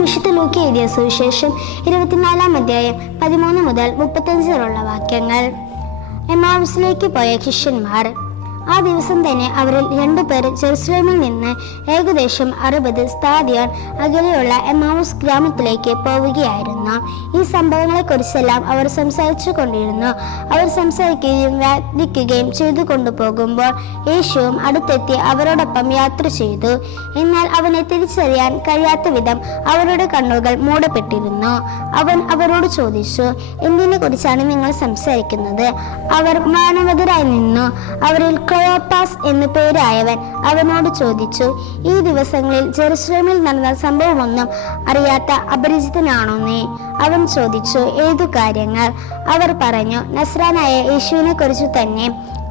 വിശുദ്ധ ലൂക്ക എഴുതിയ സുവിശേഷം 24-ാം അധ്യായം 13 മുതൽ 35 വരെയുള്ള വാക്യങ്ങൾ. എമ്മാവുസിലേക്ക് പോയ ശിഷ്യന്മാർ. ആ ദിവസം തന്നെ അവരിൽ 2 പേർ ജെറുസലേമിൽ നിന്ന് ഏകദേശം 60 സ്ഥാദിയോൻ അകലെയുള്ള എമ്മാവുസ് ഗ്രാമത്തിലേക്ക് പോവുകയായിരുന്നു. ഈ സംഭവങ്ങളെക്കുറിച്ചെല്ലാം അവർ സംസാരിച്ചു കൊണ്ടിരുന്നു. അവർ സംസാരിക്കുകയും വാദിക്കുകയും ചെയ്തു കൊണ്ടുപോകുമ്പോൾ യേശുവും അടുത്തെത്തി അവരോടൊപ്പം യാത്ര ചെയ്തു. എന്നാൽ അവനെ തിരിച്ചറിയാൻ കഴിയാത്ത വിധം അവരുടെ കണ്ണുകൾ മൂടപ്പെട്ടിരുന്നു. അവൻ അവരോട് ചോദിച്ചു, എന്തിനെ കുറിച്ചാണ് നിങ്ങൾ സംസാരിക്കുന്നത്? അവർ മൗനവതരായി നിന്നു. അവരിൽ ക്ലയോപ്പാസ് എന്നു പേരായവൻ അവനോട് ചോദിച്ചു, ഈ ദിവസങ്ങളിൽ ജെറുസലേമിൽ നടന്ന സംഭവമൊന്നും അറിയാത്ത അപരിചിതനാണോ നീ? അവൻ ചോദിച്ചു, ഏതു കാര്യങ്ങൾ? അവർ പറഞ്ഞു, നസ്രാനായ യേശുവിനെ കുറിച്ച് തന്നെ.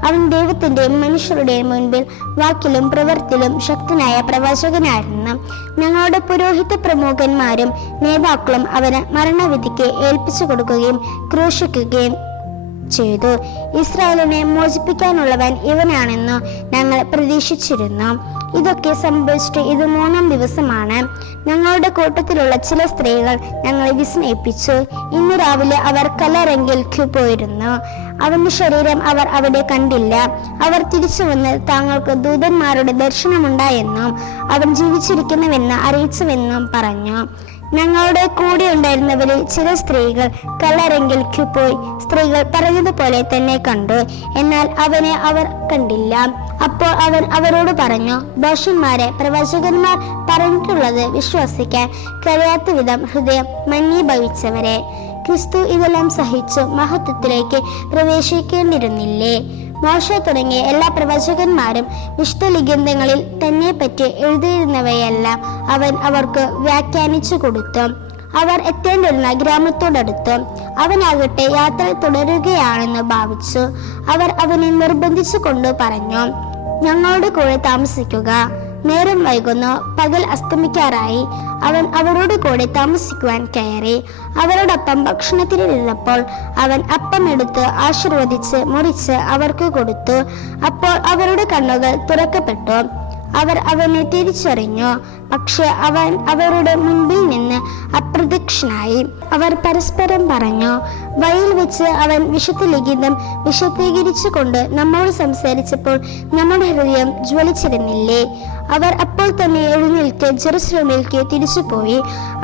അവൻ ദൈവത്തിന്റെയും മനുഷ്യരുടെയും മുൻപിൽ വാക്കിലും പ്രവൃത്തിയിലും ശക്തനായ പ്രവാചകനായിരുന്നു. ഞങ്ങളുടെ പുരോഹിത പ്രമുഖന്മാരും നേതാക്കളും അവന് മരണവിധിക്ക് ഏൽപ്പിച്ചു കൊടുക്കുകയും ക്രൂശിക്കുകയും ചെയ്തു. ഇസ്രായേലിനെ മോചിപ്പിക്കാനുള്ളവൻ ഇവനാണെന്ന് ഞങ്ങൾ പ്രതീക്ഷിച്ചിരുന്നു. ഇതൊക്കെ സംഭവിച്ചിട്ട് ഇത് 3-ാം ദിവസമാണ്. ഞങ്ങളുടെ കൂട്ടത്തിലുള്ള ചില സ്ത്രീകൾ ഞങ്ങളെ വിസ്മയിപ്പിച്ചു. ഇന്ന് രാവിലെ അവർ കല്ലറങ്കിലേക്ക് പോയിരുന്നു. അവന്റെ ശരീരം അവർ അവിടെ കണ്ടില്ല. അവർ തിരിച്ചു വന്ന് താങ്കൾക്ക് ദൂതന്മാരുടെ ദർശനമുണ്ടായെന്നും അവൻ ജീവിച്ചിരിക്കുന്നുവെന്ന് അറിയിച്ചുവെന്നും പറഞ്ഞു. ഞങ്ങളുടെ കൂടെ ഉണ്ടായിരുന്നവരിൽ ചില സ്ത്രീകൾ കല്ലറങ്കിലേക്ക് പോയി സ്ത്രീകൾ പറഞ്ഞതുപോലെ തന്നെ കണ്ടു, എന്നാൽ അവനെ അവർ കണ്ടില്ല. അപ്പോൾ അവൻ അവരോട് പറഞ്ഞു, ദോഷന്മാരെ, പ്രവാചകന്മാർ പറഞ്ഞിട്ടുള്ളത് വിശ്വസിക്കാൻ കഴിയാത്ത വിധം ഹൃദയം മന്യീഭവിച്ചവരെ, ക്രിസ്തു ഇതെല്ലാം സഹിച്ചു മഹത്വത്തിലേക്ക് പ്രവേശിക്കേണ്ടിയിരുന്നില്ലേ? മോശെ തുടങ്ങിയ എല്ലാ പ്രവാചകന്മാരും വിശുദ്ധ ലിഖിതങ്ങളിൽ തന്നെ പറ്റി എഴുതിയിരുന്നവയെല്ലാം അവൻ അവർക്ക് വ്യാഖ്യാനിച്ചു കൊടുത്തു. അവർ എത്തേണ്ടിരുന്ന ഗ്രാമത്തോടടുത്ത്. അവനാകട്ടെ യാത്ര തുടരുകയാണെന്ന് ഭാവിച്ചു. അവർ അവനെ നിർബന്ധിച്ചു കൊണ്ട് പറഞ്ഞു, ഞങ്ങളുടെ കൂടെ താമസിക്കുക. നേരം വൈകുന്നു, പകൽ അസ്തമിക്കാറായി. അവൻ അവരോട് കൂടെ താമസിക്കുവാൻ കയറി. അവരോടൊപ്പം ഭക്ഷണത്തിനിരുന്നപ്പോൾ അവൻ അപ്പം എടുത്ത് ആശീർവദിച്ച് മുറിച്ച് അവർക്ക് കൊടുത്തു. അപ്പോൾ അവരുടെ കണ്ണുകൾ തുറക്കപ്പെട്ടു. അവർ അവനെ തിരിച്ചറിഞ്ഞു. പക്ഷെ അവൻ അവരുടെ മുൻപിൽ നിന്ന് അപ്രത്യക്ഷനായി. അവർ പരസ്പരം പറഞ്ഞു, വഴിയിൽ വെച്ച് അവൻ വിശുദ്ധ ലിഖിതം വിശദീകരിച്ചു കൊണ്ട് നമ്മോട് സംസാരിച്ചപ്പോൾ നമ്മുടെ ഹൃദയം ജ്വലിച്ചിരുന്നില്ലേ? അവർ അപ്പോൾ തന്നെ എഴുന്നേൽക്ക് ജെറുസലേമിലേക്ക് തിരിച്ചുപോയി.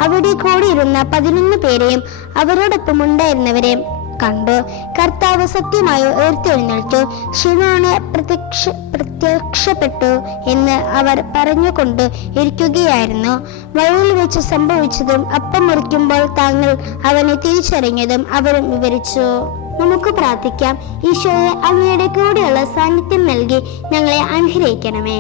അവിടെ കൂടിയിരുന്ന 11 പേരെയും അവരോടൊപ്പം ഉണ്ടായിരുന്നവരെയും കണ്ടു. കർത്താവ് സത്യമായോ ഉയർത്തെഴുന്നേറ്റു, ശിവന് പ്രത്യക്ഷപ്പെട്ടു എന്ന് അവർ പറഞ്ഞുകൊണ്ട് ഇരിക്കുകയായിരുന്നു. വഴിയിൽ വെച്ച് സംഭവിച്ചതും അപ്പം മുറിക്കുമ്പോൾ താങ്കൾ അവനെ തിരിച്ചറിഞ്ഞതും അവരും വിവരിച്ചു. നമുക്ക് പ്രാർത്ഥിക്കാം. ഈശോയെ, അങ്ങയുടെ കൂടെയുള്ള സാന്നിധ്യം നൽകി ഞങ്ങളെ അനുഗ്രഹിക്കണമേ.